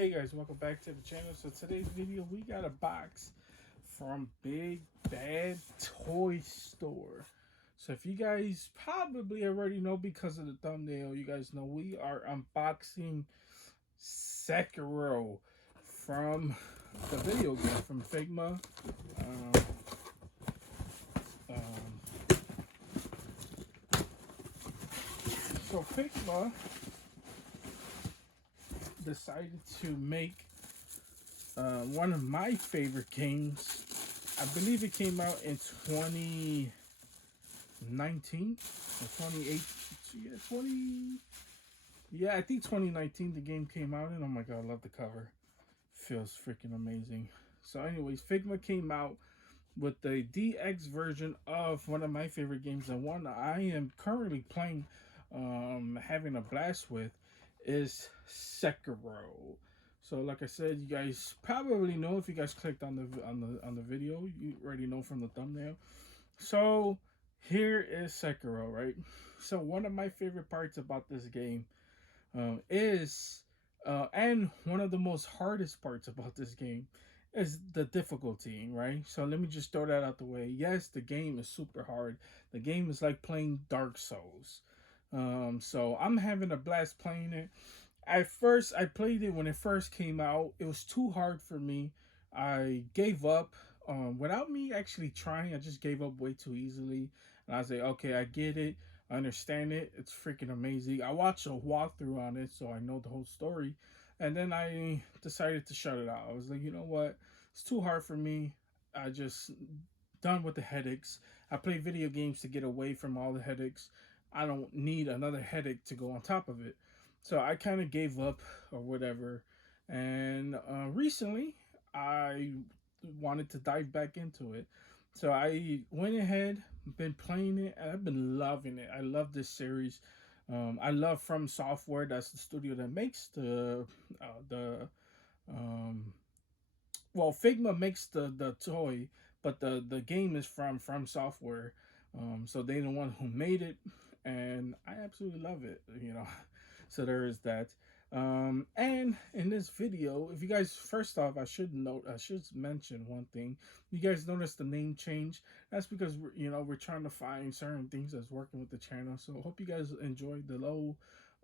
Hey guys, welcome back to the channel. So today's video, we got a box from Big Bad Toy Store. So if you guys probably already know because of the thumbnail, you guys know we are unboxing Sekiro from the video game from Figma. Um, um, so Figma decided to make one of my favorite games. I believe it came out in 2019 or 28. Yeah, 20. Yeah, I think 2019 the game came out, and oh my god, I love the cover. Feels freaking amazing. So, anyways, Figma came out with the DX version of one of my favorite games, and one I am currently playing, having a blast with, is Sekiro. So, like I said, you guys probably know if you guys clicked on the video, you already know from the thumbnail. So, here is Sekiro, right? So, one of my favorite parts about this game is, and one of the most hardest parts about this game is the difficulty, right? So let me just throw that out the way. Yes, the game is super hard. The game is like playing Dark Souls. So I'm having a blast playing it. At first, I played it when it first came out. It was too hard for me. I gave up. Without me actually trying, I just gave up way too easily. And I was like, okay, I get it. I understand it. It's freaking amazing. I watched a walkthrough on it, so I know the whole story. And then I decided to shut it out. I was like, you know what? It's too hard for me. I just done with the headaches. I play video games to get away from all the headaches. I don't need another headache to go on top of it. So I kind of gave up or whatever. And recently, I wanted to dive back into it. So I went ahead, been playing it, and I've been loving it. I love this series. I love From Software. That's the studio that makes the um, well, Figma makes the toy, but the game is from Software. So they the one who made it, and I absolutely love it. So there is that. And in this video, if you guys, first off, I should mention one thing. You guys notice the name change. That's because we're trying to find certain things that's working with the channel. So I hope you guys enjoyed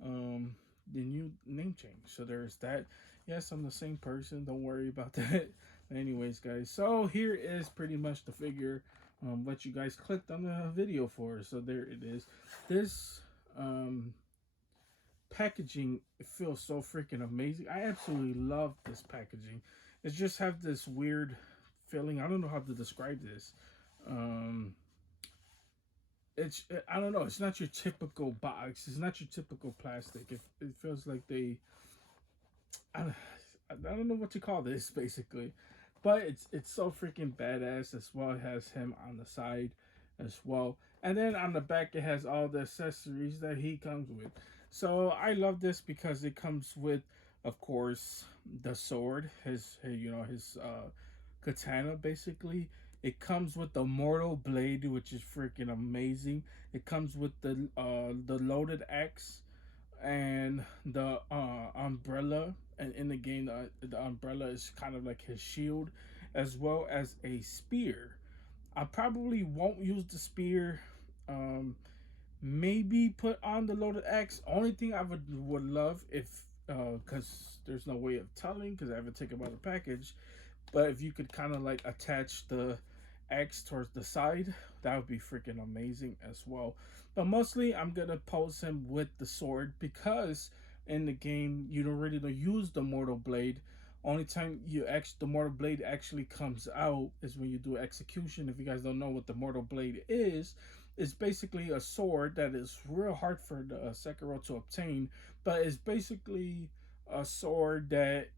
um, the new name change. So there's that. Yes, I'm the same person. Don't worry about that. Anyways, guys, so here is pretty much the figure what you guys clicked on the video for. So there it is. This packaging, it feels so freaking amazing. I absolutely love this packaging. It just have this weird feeling. I don't know how to describe this. Um, I don't know. It's not your typical box. It's not your typical plastic. It feels like I, I don't know what to call this basically, but it's so freaking badass as well. It has him on the side as well, and then on the back it has all the accessories that he comes with. So I love this because it comes with, of course, the sword, his katana basically. It comes with the mortal blade, which is freaking amazing. It comes with the loaded axe and the umbrella, and in the game the umbrella is kind of like his shield, as well as a spear. I probably won't use the spear. um Maybe put on the loaded axe. Only thing I would love if, because there's no way of telling because I haven't taken out the package, but if you could kind of like attach the X towards the side, that would be freaking amazing as well. But mostly, I'm gonna pose him with the sword because in the game you don't really don't use the mortal blade. Only time the mortal blade actually comes out is when you do execution. If you guys don't know what the mortal blade is, it's basically a sword that is real hard for the Sekiro to obtain, but it's basically a sword that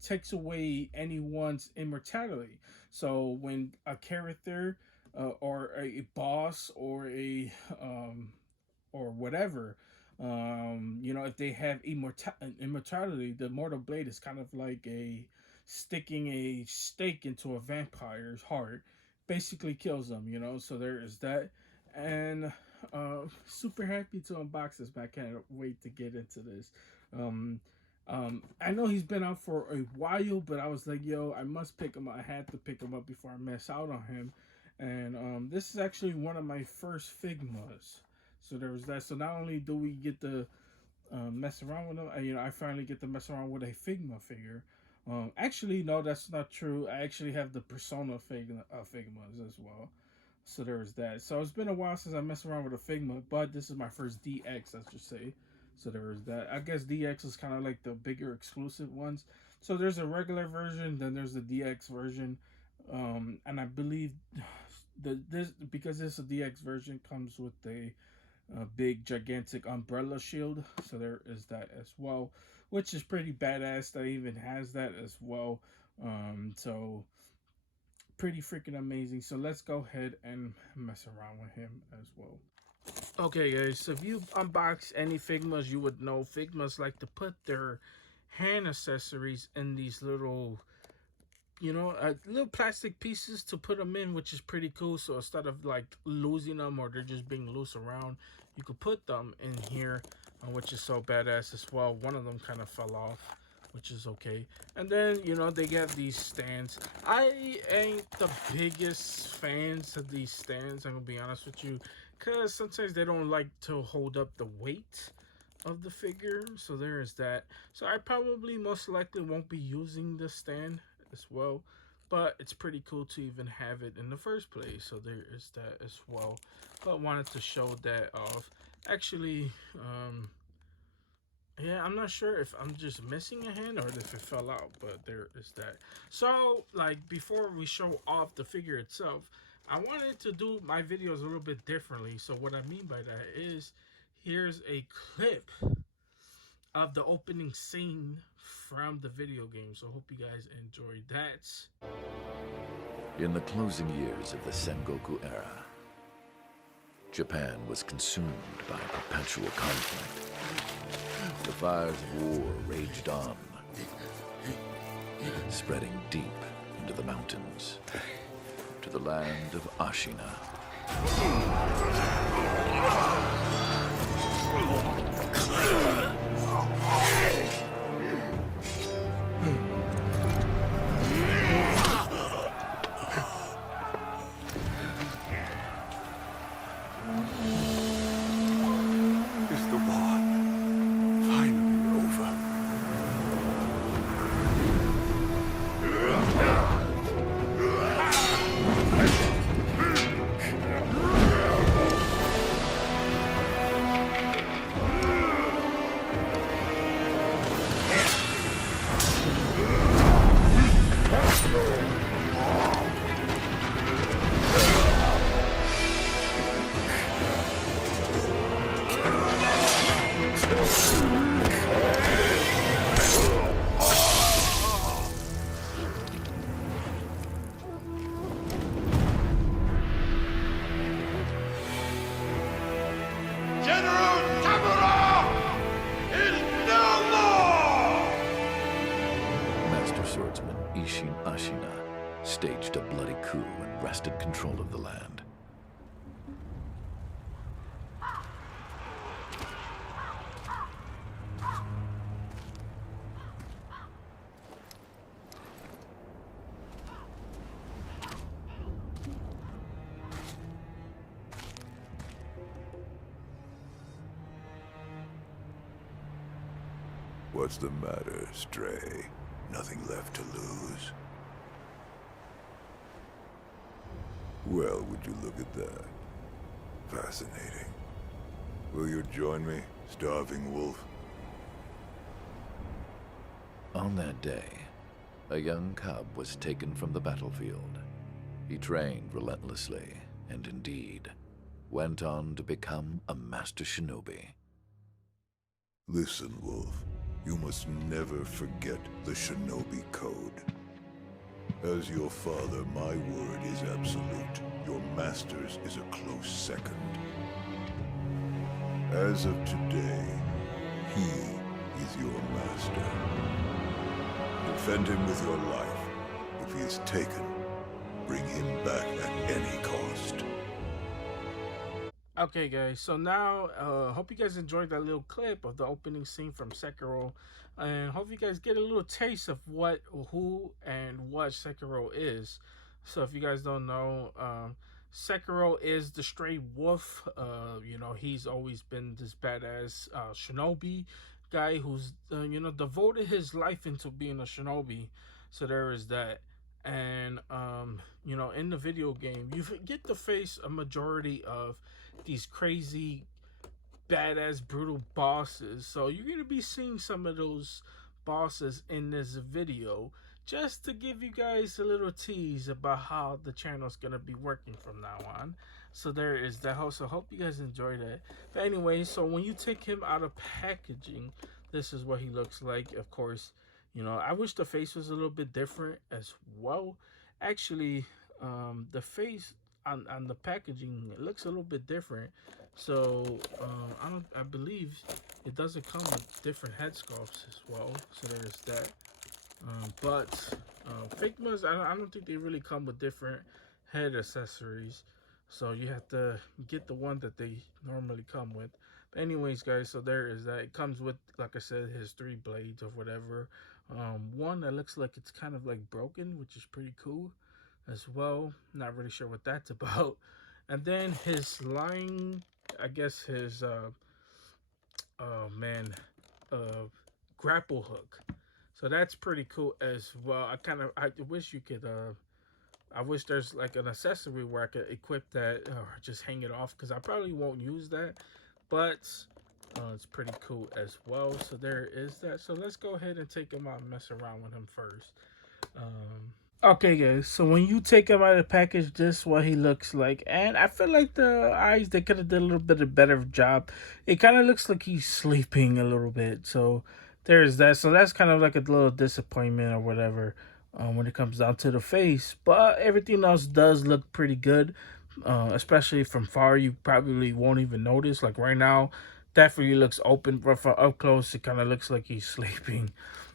takes away anyone's immortality. So when a character or a boss or whatever, if they have immortality, the mortal blade is kind of like a sticking a stake into a vampire's heart, basically kills them. So there is that, and super happy to unbox this, but I can't wait to get into this. Um, I know he's been out for a while, but I was like, yo, I must pick him up. I had to pick him up before I mess out on him. And this is actually one of my first Figmas. So there was that. So not only do we get to mess around with them, I finally get to mess around with a Figma figure. Actually, no, that's not true. I actually have the Persona Figmas as well. So there's that. So it's been a while since I messed around with a Figma, but this is my first DX, let's just say. So there is that. I guess DX is kind of like the bigger exclusive ones. So there's a regular version, then there's the DX version, and I believe this because this is a DX version comes with a big gigantic umbrella shield. So there is that as well, which is pretty badass. That even has that as well. So pretty freaking amazing. So let's go ahead and mess around with him as well. Okay, guys, so if you unbox any Figmas, you would know Figmas like to put their hand accessories in these little, little plastic pieces to put them in, which is pretty cool. So instead of like losing them or they're just being loose around, you could put them in here, which is so badass as well. One of them kind of fell off, which is okay. And then, they get these stands. I ain't the biggest fans of these stands, I'm gonna be honest with you, because sometimes they don't like to hold up the weight of the figure. So there is that. So I probably most likely won't be using the stand as well, but it's pretty cool to even have it in the first place. So there is that as well. But wanted to show that off. Actually, yeah, I'm not sure if I'm just missing a hand or if it fell out, but there is that. So, like, before we show off the figure itself, I wanted to do my videos a little bit differently. So what I mean by that is, here's a clip of the opening scene from the video game. So I hope you guys enjoyed that. In the closing years of the Sengoku era, Japan was consumed by perpetual conflict. The fires of war raged on, spreading deep into the mountains, to the land of Ashina. Is the war finally over? Swordsman Isshin Ashina staged a bloody coup and wrested control of the land. What's the matter, Stray? Nothing left to lose? Well, would you look at that? Fascinating. Will you join me, starving wolf? On that day, a young cub was taken from the battlefield. He trained relentlessly, and indeed, went on to become a master shinobi. Listen, Wolf. You must never forget the shinobi code. As your father, my word is absolute. Your master's is a close second. As of today, he is your master. Defend him with your life. If he is taken, bring him back at any cost. Okay, guys. So now, hope you guys enjoyed that little clip of the opening scene from Sekiro, and hope you guys get a little taste of what, who, and what Sekiro is. So if you guys don't know, Sekiro is the stray wolf. You know, he's always been this badass shinobi guy who's devoted his life into being a shinobi. So there is that. And in the video game, you get to face a majority of these crazy, badass, brutal bosses. So you're gonna be seeing some of those bosses in this video, just to give you guys a little tease about how the channel's gonna be working from now on. So there is that. So hope you guys enjoy that. But anyway, so when you take him out of packaging, this is what he looks like. Of course, I wish the face was a little bit different as well. Actually, the face on the packaging, it looks a little bit different. So I believe it doesn't come with different head sculpts as well. So there's that. But Figmas, I don't think they really come with different head accessories. So you have to get the one that they normally come with. But anyways, guys, so there is that. It comes with, like I said, his 3 blades or whatever. One that looks like it's kind of like broken, which is pretty cool as well. Not really sure what that's about. And then his line, I guess his grapple hook. So that's pretty cool as well. I wish you could I wish there's like an accessory where I could equip that or just hang it off, because I probably won't use that, but it's pretty cool as well. So there is that. So let's go ahead and take him out and mess around with him first. Okay, guys, so when you take him out of the package, this is what he looks like. And I feel like the eyes, they could have done a little bit of better job. It kind of looks like he's sleeping a little bit. So there's that. So that's kind of like a little disappointment or whatever when it comes down to the face. But everything else does look pretty good. Especially from far, you probably won't even notice. Like right now, definitely looks open. But from up close, it kind of looks like he's sleeping.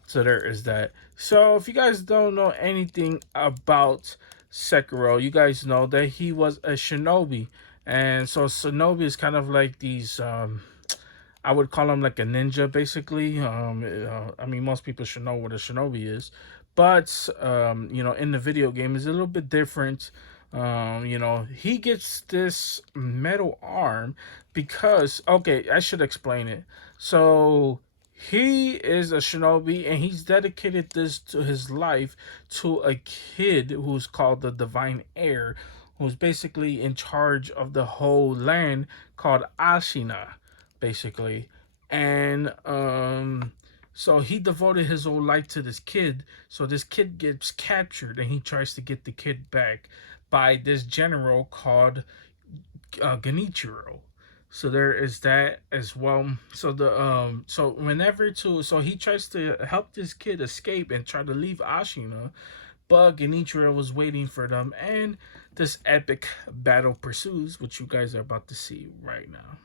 So there is that. So if you guys don't know anything about Sekiro, you guys know that he was a shinobi. And so shinobi is kind of like these, I would call him like a ninja, basically. I mean, most people should know what a shinobi is. But, in the video game, it's a little bit different. He gets this metal arm because, okay, I should explain it. So he is a shinobi, and he's dedicated this to his life to a kid who's called the Divine Heir, who's basically in charge of the whole land, called Ashina, basically. And so he devoted his whole life to this kid. So this kid gets captured, and he tries to get the kid back by this general called Genichiro. So there is that as well. So so he tries to help this kid escape and try to leave Ashina, but Genichiro was waiting for them, and this epic battle pursues, which you guys are about to see right now.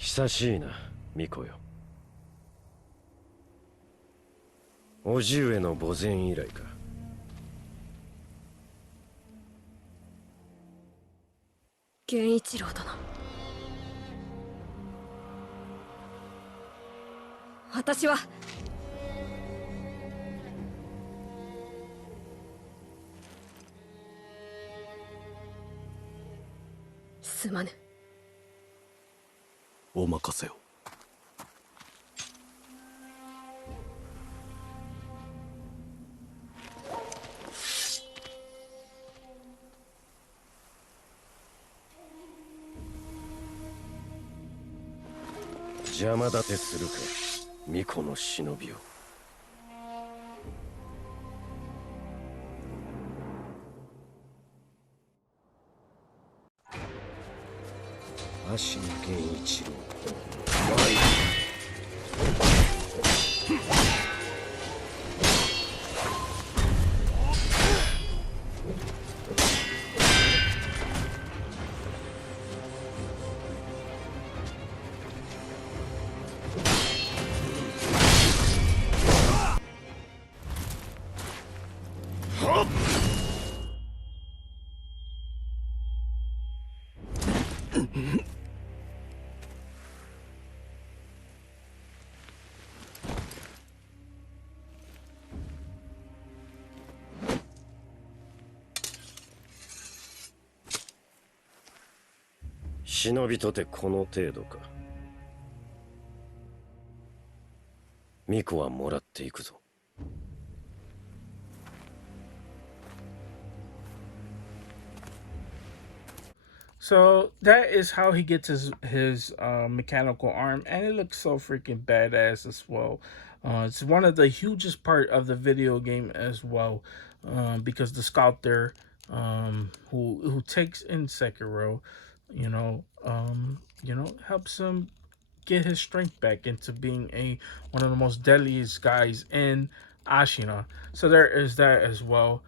Hisashii na, Miko yo. 叔父上の墓前以来か。源一郎殿、私はすまぬ。お任せを。邪魔立てするか、巫女の忍びを。足野源一郎。忍びとてこの程度か。巫女はもらっていくぞ。So that is how he gets his mechanical arm, and it looks so freaking badass as well. It's one of the hugest part of the video game as well, because the sculptor who takes in Sekiro, helps him get his strength back into being one of the most deadliest guys in Ashina. So there is that as well.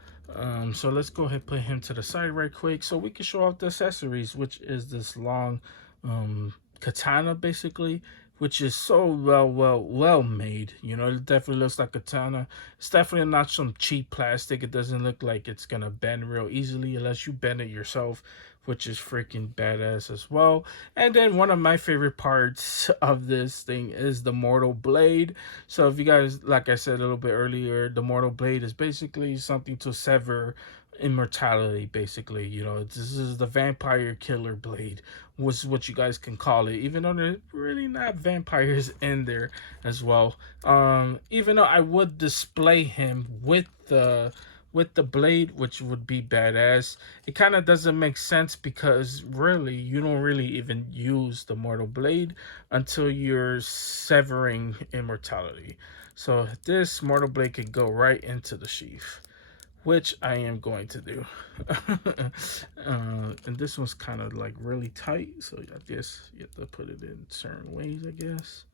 So let's go ahead and put him to the side right quick so we can show off the accessories, which is this long katana basically, which is so well made. It definitely looks like katana. It's definitely not some cheap plastic. It doesn't look like it's gonna bend real easily unless you bend it yourself, which is freaking badass as well. And then one of my favorite parts of this thing is the mortal blade. So if you guys, like I said a little bit earlier, the mortal blade is basically something to sever immortality, basically. This is the vampire killer blade, was what you guys can call it, even though there's really not vampires in there as well. Even though I would display him with the blade, which would be badass, it kind of doesn't make sense because really you don't really even use the mortal blade until you're severing immortality. So this mortal blade could go right into the sheath, which I am going to do. And this one's kind of like really tight, so I guess you have to put it in certain ways, I guess.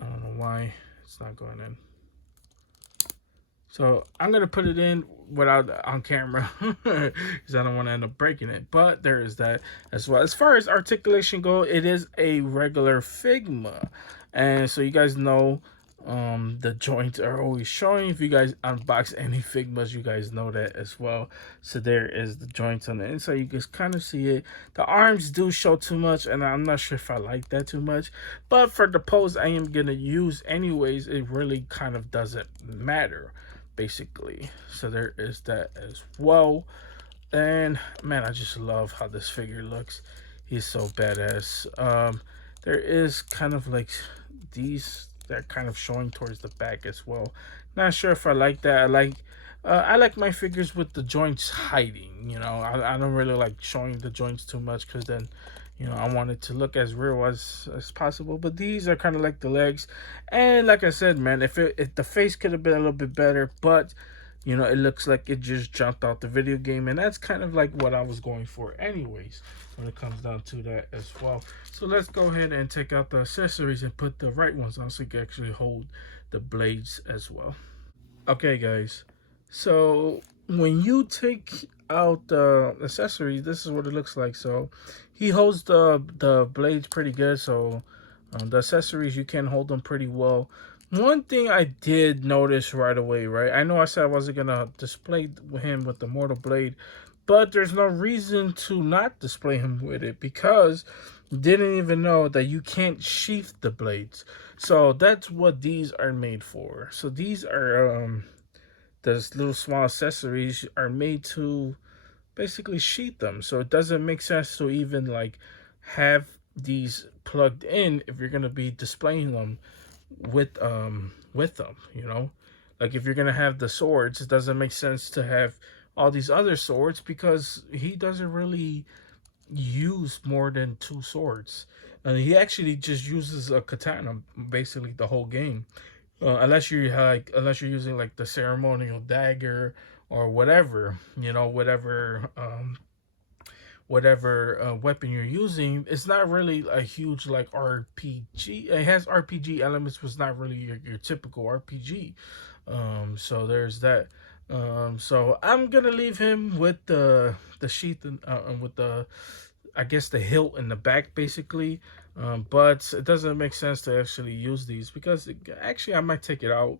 I don't know why it's not going in. So I'm going to put it in without on camera because I don't want to end up breaking it. But there is that as well. As far as articulation go, it is a regular Figma. And so you guys know the joints are always showing. If you guys unbox any Figmas, you guys know that as well. So there is the joints on the inside. You guys kind of see it. The arms do show too much, and I'm not sure if I like that too much. But for the pose I am going to use anyways, it really kind of doesn't matter, basically. So there is that as well. And man, I just love how this figure looks. He's so badass. There is kind of like these that are kind of showing towards the back as well. Not sure if I like that. I like my figures with the joints hiding. I don't really like showing the joints too much because then I want it to look as real as possible. But these are kind of like the legs. And like I said, man, if the face could have been a little bit better, but it looks like it just jumped out the video game, and that's kind of like what I was going for anyways when it comes down to that as well. So let's go ahead and take out the accessories and put the right ones on so you can actually hold the blades as well. Okay guys, so when you take out the accessories, this is what it looks like. So he holds the blades pretty good. So the accessories, you can hold them pretty well. One thing I did notice right away, right? I know I said I wasn't gonna display him with the mortal blade, but there's no reason to not display him with it because didn't even know that you can't sheath the blades. So that's what these are made for. So these are those little small accessories are made to basically sheath them. So it doesn't make sense to even like have these plugged in if you're gonna be displaying them with them. Like if you're gonna have the swords, it doesn't make sense to have all these other swords because he doesn't really use more than 2 swords, and he actually just uses a katana basically the whole game, unless you're using like the ceremonial dagger or whatever, whatever weapon you're using. It's not really a huge like RPG. It has RPG elements, but it's not really your typical RPG. So there's that. So I'm gonna leave him with the sheath and with the, I guess, the hilt in the back basically. But it doesn't make sense to actually use these because actually I might take it out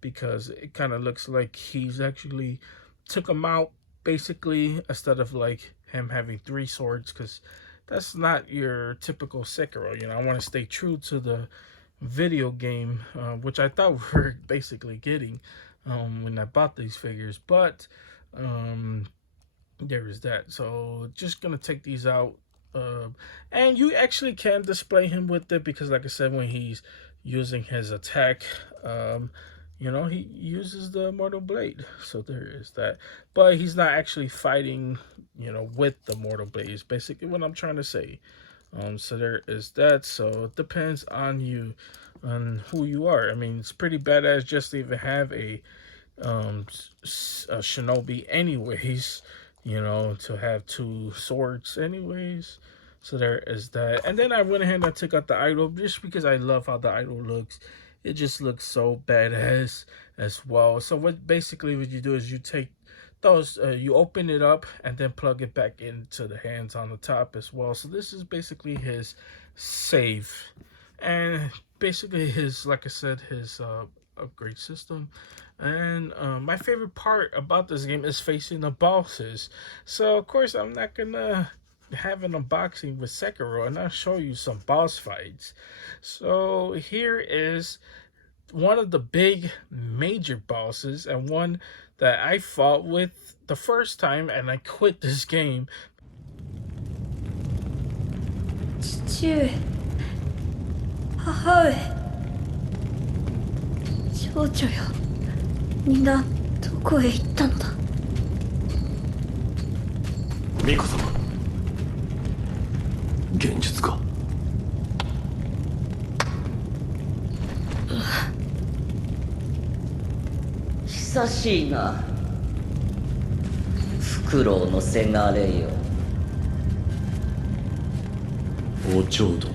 because it kind of looks like he's actually took him out basically instead of like him having 3 swords, because that's not your typical Sekiro. You know, I want to stay true to the video game, which I thought we were basically getting when I bought these figures. But there is that. So just gonna take these out, and you actually can display him with it, because like I said, when he's using his attack, you know, he uses the Mortal Blade. So there is that. But he's not actually fighting, you know, with the Mortal Blade, is basically what I'm trying to say. So there is that. So it depends on you, on who you are. I mean, it's pretty badass just to even have a shinobi anyways, you know, to have 2 swords anyways. So there is that. And then I went ahead and I took out the idol, just because I love how the idol looks. It just looks so badass as well. So what you do is you take those, you open it up and then plug it back into the hands on the top as well. So this is basically his save, and basically his, like I said, his upgrade system. And my favorite part about this game is facing the bosses. So of course I'm not gonna have an unboxing with Sekiro and I'll show you some boss fights. So here is one of the big major bosses, and one that I fought with the first time and I quit this game. 父上、母上、少女よ、みんなどこへ行ったのだ。巫女様、現実か。久しいな、フクロウのせがれよ。お嬢殿、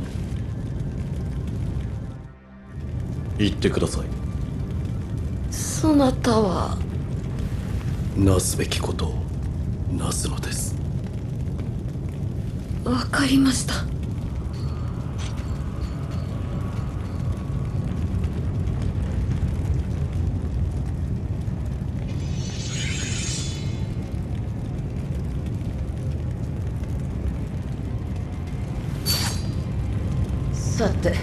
言ってください。そなたは。なすべきことをなすのです。わかりました。さて、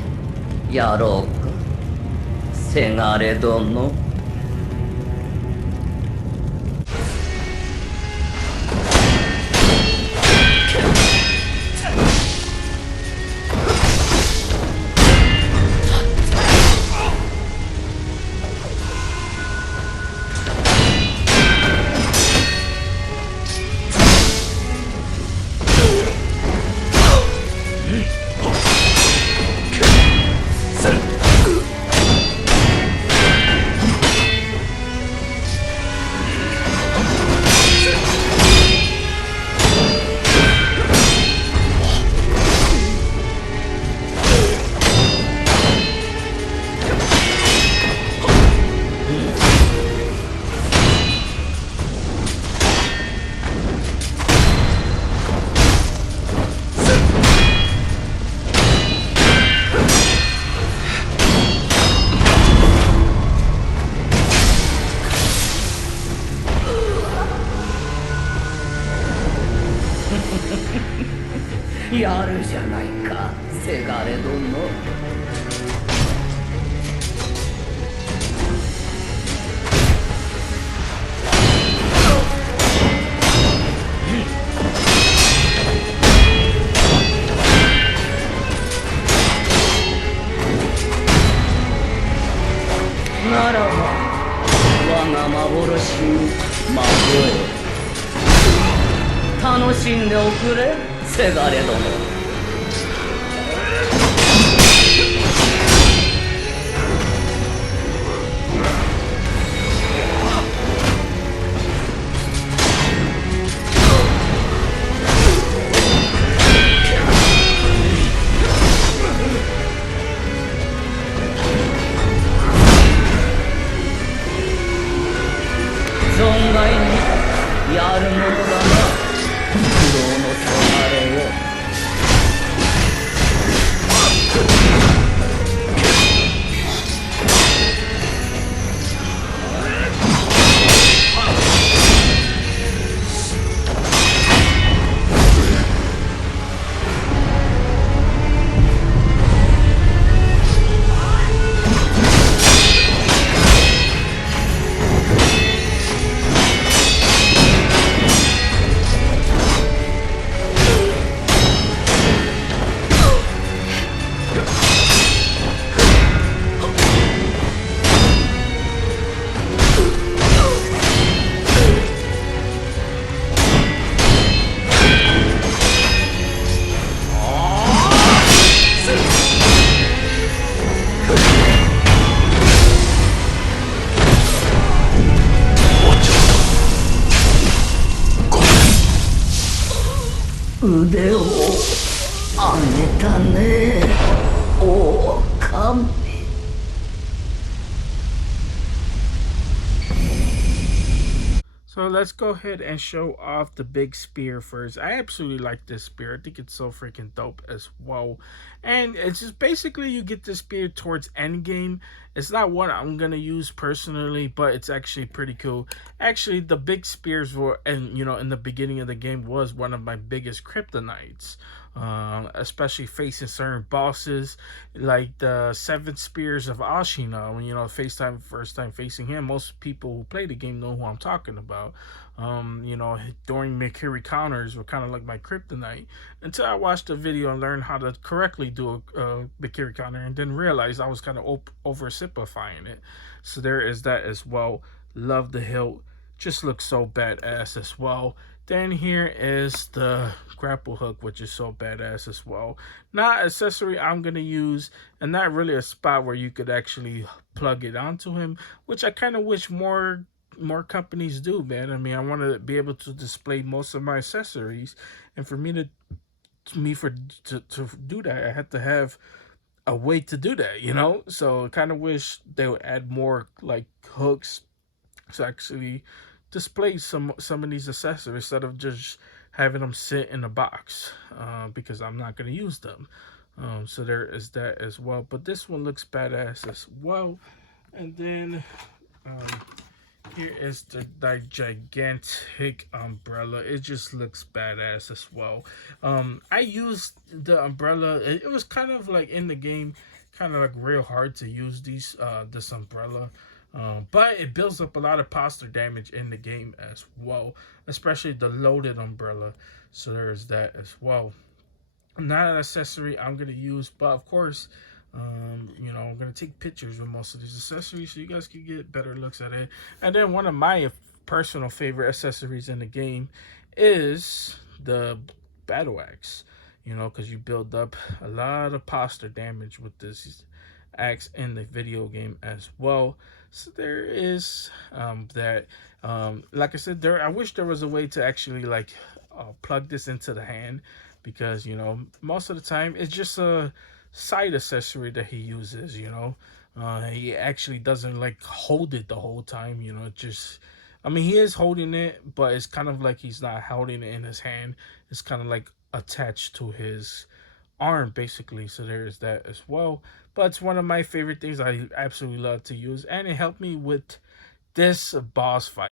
やろうか、せがれ殿。やるじゃないか、せがれ殿。ならば我が幻に孫へ楽しんでおくれ、せがれ殿。存外にやるものだな、苦労のせがれよ。腕を上げたね、狼。So let's go ahead and show off the big spear first. I absolutely like this spear. I think it's so freaking dope as well. And it's just basically you get this spear towards endgame. It's not what I'm gonna use personally, but it's actually pretty cool. Actually, the big spears were, and you know, in the beginning of the game was one of my biggest kryptonites. Especially facing certain bosses like the 7 spears of Ashina. When you know, first time facing him, most people who play the game know who I'm talking about. You know, during Mikiri counters were kind of like my kryptonite until I watched a video and learned how to correctly do a Mikiri counter, and then realized I was kind of oversimplifying it. So there is that as well. Love the hilt, just looks so badass as well. Then here is the grapple hook, which is so badass as well. Not an accessory I'm going to use, and not really a spot where you could actually plug it onto him, which I kind of wish more companies do, man. I mean, I want to be able to display most of my accessories, and for me to do that, I have to have a way to do that, you know? So I kind of wish they would add more like hooks to actually display some of these accessories instead of just having them sit in a box, because I'm not going to use them. So there is that as well. But this one looks badass as well. And then here is the gigantic umbrella. It just looks badass as well. I used the umbrella. It was kind of like in the game, kind of like real hard to use this umbrella. But it builds up a lot of posture damage in the game as well, especially the loaded umbrella. So there's that as well. Not an accessory I'm going to use, but of course, you know, I'm going to take pictures with most of these accessories so you guys can get better looks at it. And then one of my personal favorite accessories in the game is the battle axe, you know, because you build up a lot of posture damage with this axe in the video game as well. So there is that. Like I said, I wish there was a way to actually like plug this into the hand, because you know, most of the time it's just a side accessory that he uses, you know. He actually doesn't like hold it the whole time, you know. Just, I mean, he is holding it, but it's kind of like he's not holding it in his hand. It's kind of like attached to his arm basically. So there's that as well. But it's one of my favorite things I absolutely love to use, and it helped me with this boss fight.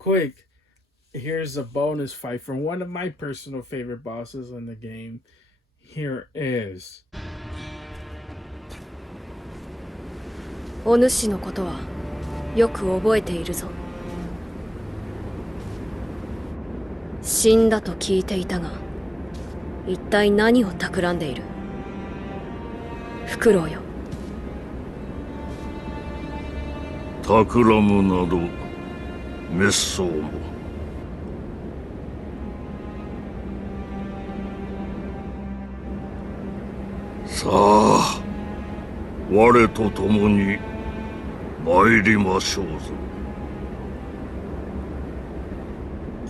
quick, here's a bonus fight for one of my personal favorite bosses in the game. Here is. お主のことはよく覚えているぞ。死んだと聞いていたが、一体何を企んでいる？フクロウよ。企むなど滅相も。さあ、我と共に参りましょうぞ。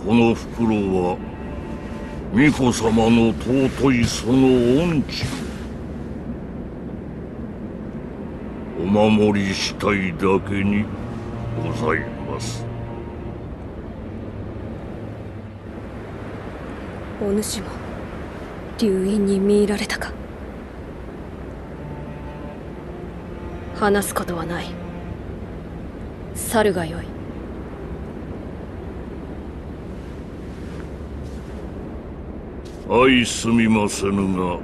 この袋は巫女様の尊いその恩知をお守りしたいだけにございます。お主も流因に見入られたか。話すことはない。去るがよい。相すみませぬが、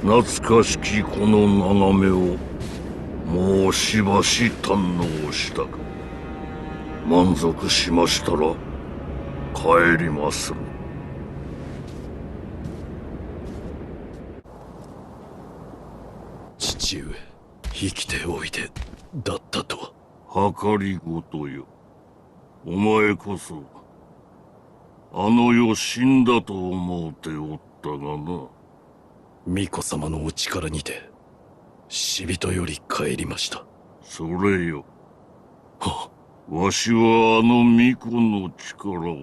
懐かしきこの眺めをもうしばし堪能したか。満足しましたら帰りまする。父上、生きておいでだったとは。計りごとよ。お前こそあの世死んだと思うておったがな。巫女様のお力にて死人より帰りました。それよ。はわしはあの巫女の力を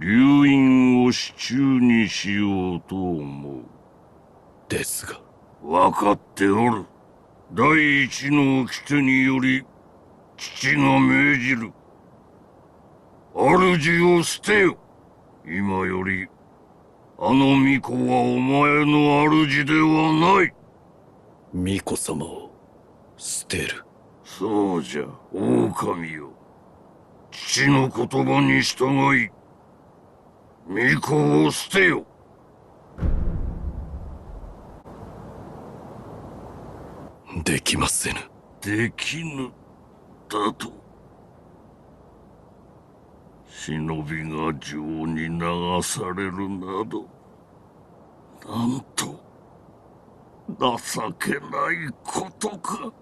流因を手中にしようと思う。ですが、分かっておる。第一の掟により父が命じる。主を捨てよ。今よりあの巫女はお前の主ではない。巫女様を捨てる。そうじゃ、狼よ。父の言葉に従い巫女を捨てよ。できませぬ。できぬだと。忍びが情に流されるなど、なんと情けないことか。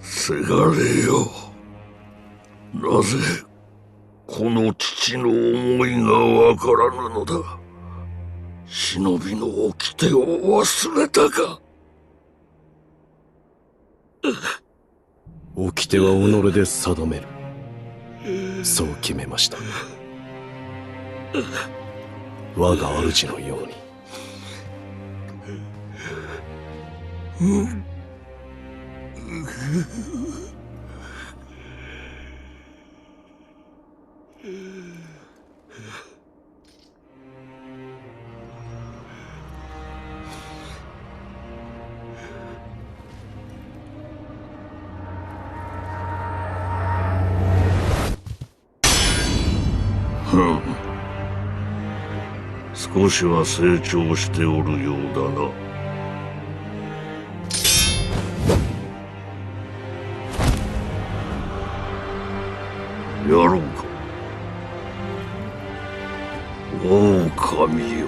せがれよ。なぜこの父の思いがわからぬのだ。忍びの掟を忘れたか。掟は己で定める。そう決めました。我が主のように。少しは成長しておるようだな。やろうか。狼よ。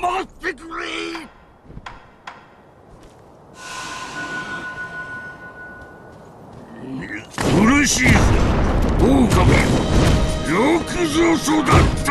待ってくれ。嬉しいぜ、狼。よくぞ育った。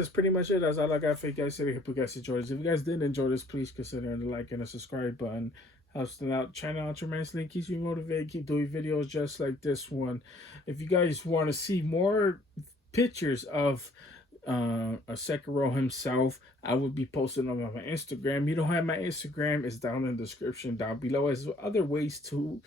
that's pretty much it. That's all I got for you guys today. Hope you guys enjoyed this. If you guys did enjoy this, please consider the like and the subscribe button. Helps the out channel out tremendously. Keeps me motivated. Keep doing videos just like this one. If you guys want to see more pictures of Sekiro himself, I will be posting them on my Instagram. You don't have my Instagram, it's down in the description down below, as other ways to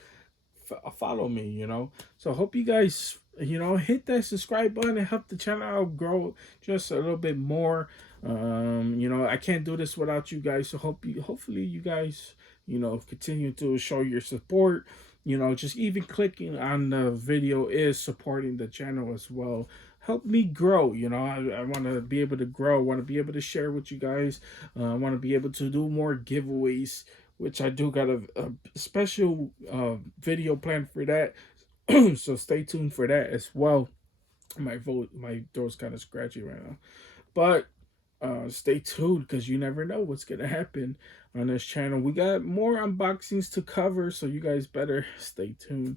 follow me, you know. So I hope you guys, you know, hit that subscribe button and help the channel out grow just a little bit more. You know, I can't do this without you guys, so hopefully you guys, you know, continue to show your support. You know, just even clicking on the video is supporting the channel as well. Help me grow. You know, I want to be able to grow. I want to be able to share with you guys. I want to be able to do more giveaways, which I do got a special video planned for that. So stay tuned for that as well. My throat's kind of scratchy right now, but stay tuned, because you never know what's gonna happen on this channel. We got more unboxings to cover, so you guys better stay tuned.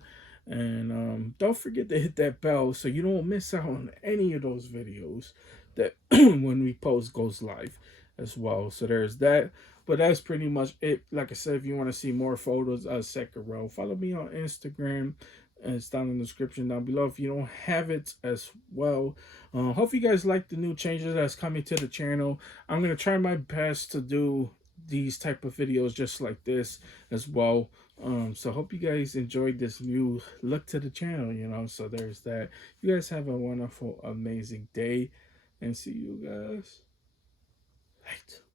And don't forget to hit that bell so you don't miss out on any of those videos that when we post goes live as well. So there's that. But that's pretty much it. Like I said, if you want to see more photos of Sekiro, follow me on Instagram. And it's down in the description down below if you don't have it as well. Hope you guys like the new changes that's coming to the channel. I'm going to try my best to do these type of videos just like this as well. So hope you guys enjoyed this new look to the channel, you know. So there's that. You guys have a wonderful, amazing day, and see you guys later.